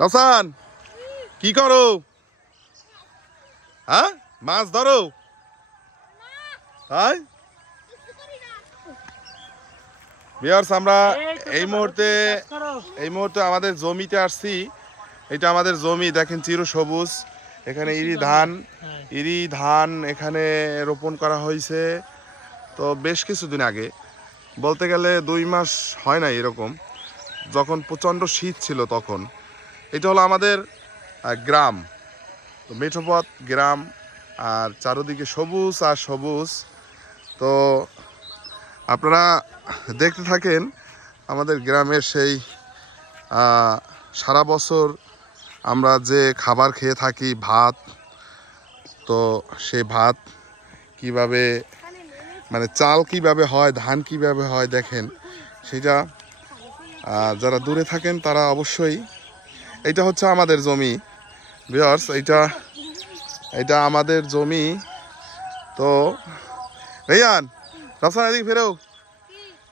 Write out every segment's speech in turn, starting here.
রসান কি করো? হ্যাঁ, মাছ ধরো? হ্যাঁ ভিউয়ার্স, আমরা এই মুহূর্তে আমাদের জমিতে আসছি। এটা আমাদের জমি, দেখেন চির সবুজ। এখানে ইরি ধান এখানে রোপণ করা হয়েছে। তো বেশ কিছুদিন আগে, বলতে গেলে 2 মাস হয় না এরকম, যখন প্রচণ্ড শীত ছিল তখন। এটা হলো আমাদের গ্রাম, তো মেঠোপথ গ্রাম, আর চারদিকে সবুজ আর সবুজ। তো আপনারা দেখতে থাকেন আমাদের গ্রামের সেই সারা বছর আমরা যে খাবার খেয়ে থাকি, ভাত। তো সেই ভাত কিভাবে, মানে চাল কিভাবে হয়, ধান কিভাবে হয়, দেখেন সেটা। যারা দূরে থাকেন তারা অবশ্যই, এটা হচ্ছে আমাদের জমি ভিউয়ার্স, এটা আমাদের জমি। তো রেয়ান, রফসান এদিকে ফেরো,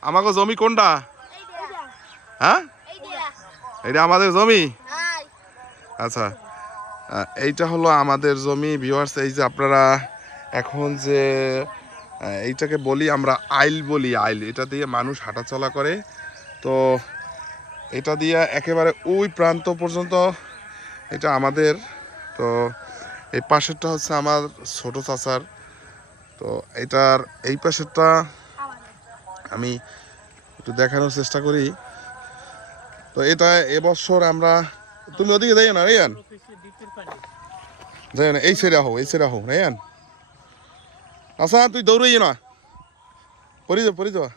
আমাকে জমি কোনটা? হ্যাঁ, এটা আমাদের জমি। আচ্ছা, এইটা হলো আমাদের জমি ভিউয়ার্স। এই যে আপনারা এখন যে এইটাকে বলি আমরা আইল বলি, আইল, এটা দিয়ে মানুষ হাঁটাচলা করে। তো এটা দিয়ে একেবারে ওই প্রান্ত পর্যন্ত এটা আমাদের। তো এই পাশেরটা হচ্ছে আমার ছোট চাচার। তো এটার এই পাশেরটা আমি একটু দেখানোর চেষ্টা করি। তো এটা এবছর আমরা, তুমি ওদিকে যাইও না রেয়ান, যাই না, এই ছেড়ে হো রেয়ান। আচ্ছা, তুই দৌড়াই না, পরি যাওয়া।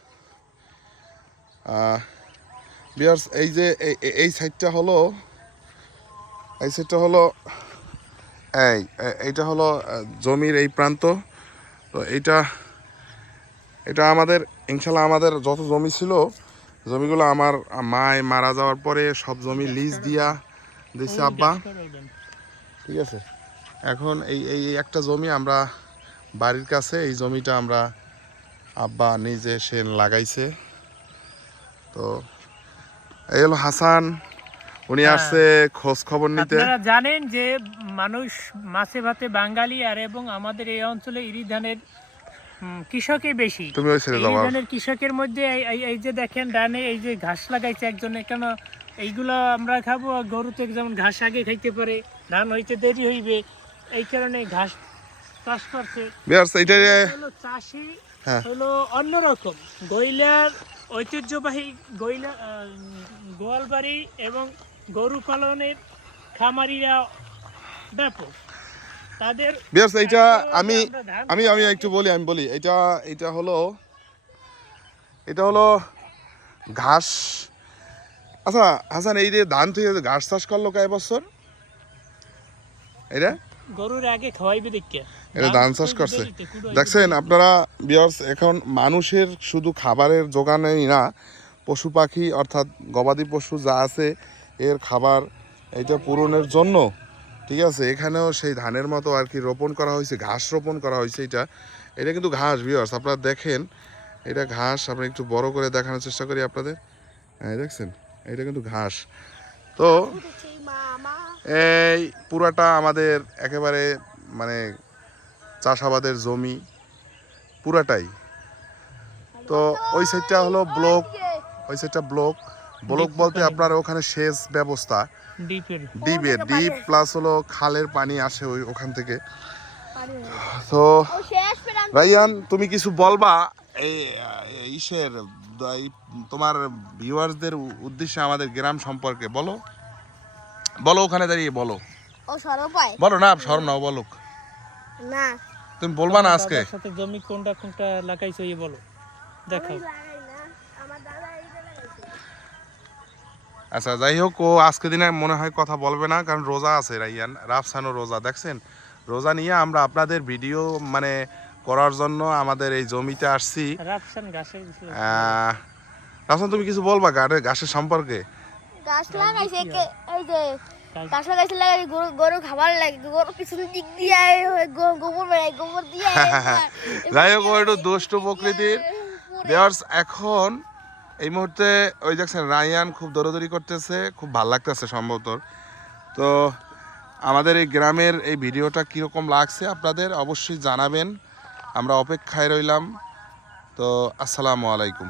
বিয়ার্স, এই যে এই সাইডটা হলো, এইটা হলো জমির এই প্রান্ত। তো এটা আমাদের, ইনশাল্লাহ আমাদের যত জমি ছিল, জমিগুলো আমার মায় মারা যাওয়ার পরে সব জমি লিজ দিচ্ছে আব্বা। ঠিক আছে, এখন এই একটা জমি আমরা বাড়ির কাছে, এই জমিটা আমরা আব্বা নিজে সে লাগাইছে। তো এই হলো হাসান, উনি আসছে খোঁজ খবর নিতে। আপনারা জানেন যে মানুষ মাছে ভাতে বাঙালি, আর এবং আমাদের এই অঞ্চলে ইরি ধানের কৃষকই বেশি। তুমি ওই ছেড়ে ইরি ধানের কৃষকের মধ্যে এই যে দেখেন ডানে এই যে ঘাস লাগাইছে একজনে, কেন এইগুলো আমরা খাবো, গরু তো যেমন ঘাস আগে খাইতে পারে, ধান হইতে দেরি হইবে, এই কারণে ঘাস চাষ করছে। চাষি হলো অন্যরকম, গইলার ঐতিহ্যবাহী গোয়ালবাড়ি এবং গরু পালনের খামারিরা ব্যাপক তাদের। এইটা আমি একটু বলি, এটা হলো ঘাস। আচ্ছা হাসান, এই যে ধান থেকে ঘাস চাষ করলো কয় বছর? এটা গরুর আগে খাওয়াইবে দেখে এটা ধান চাষ করছে। দেখছেন আপনারা ভিউয়ার্স, এখন মানুষের শুধু খাবারের যোগানেই না, পশু পাখি অর্থাৎ গবাদি পশু যা আছে এর খাবার এটা পূরণের জন্য, ঠিক আছে, এখানেও সেই ধানের মতো আর কি রোপণ করা হয়েছে, ঘাস রোপণ করা হয়েছে। এটা কিন্তু ঘাস ভিউয়ার্স, আপনারা দেখেন এটা ঘাস। আমরা একটু বড় করে দেখানোর চেষ্টা করি আপনাদের। হ্যাঁ দেখছেন, এটা কিন্তু ঘাস। তো এই পুরাটা আমাদের একেবারে মানে চাষাবাদের জমি পুরাটাই। তো ওই সাইডটা হলো ব্লক, ওই সাইডটা ব্লক বলতে আপনার ওখানে সেচ ব্যবস্থা, ডিপ প্লাস হলো খালের পানি আসে ওখান থেকে। তো রাইয়ান, তুমি কিছু বলবা এই তোমার ভিউয়ার্সদের উদ্দেশ্যে আমাদের গ্রাম সম্পর্কে বলো, ওখানে দাঁড়িয়ে বলো। বলো না, শরম নাও, বলো না, তুমি বলবা না আজকে সাথে জমি কোনটা লাগাইছো এই বলো, দেখাও। আচ্ছা যাই হোক, ও আজকে দিনে মনে হয় কথা বলবে না, কারণ রোজা আছে রাইয়ান, রাফসানও রোজা। দেখছেন, রোজা নিয়ে আমরা আপনাদের ভিডিও মানে করার জন্য আমাদের এই জমিতে আসছি। রাফসান, তুমি কিছু বলবা ঘাসের সম্পর্কে? গাছ লাগাইছে, এই যে গাছ লাগাইছে, গরু খাবার লাগে, গরু পিছন দিক দিয়ে গোবর দিয়ে। যাই হোক, একটু দুষ্ট প্রকৃতির ভিউয়ার্স। এখন এই মুহূর্তে ওই দেখছেন রায়ান খুব দৌড়াদৌড়ি করতেছে, খুব ভালো লাগতেছে সম্ভবত। তো আমাদের এই গ্রামের এই ভিডিওটা কীরকম লাগছে আপনাদের অবশ্যই জানাবেন, আমরা অপেক্ষায় রইলাম। তো আসসালামু আলাইকুম।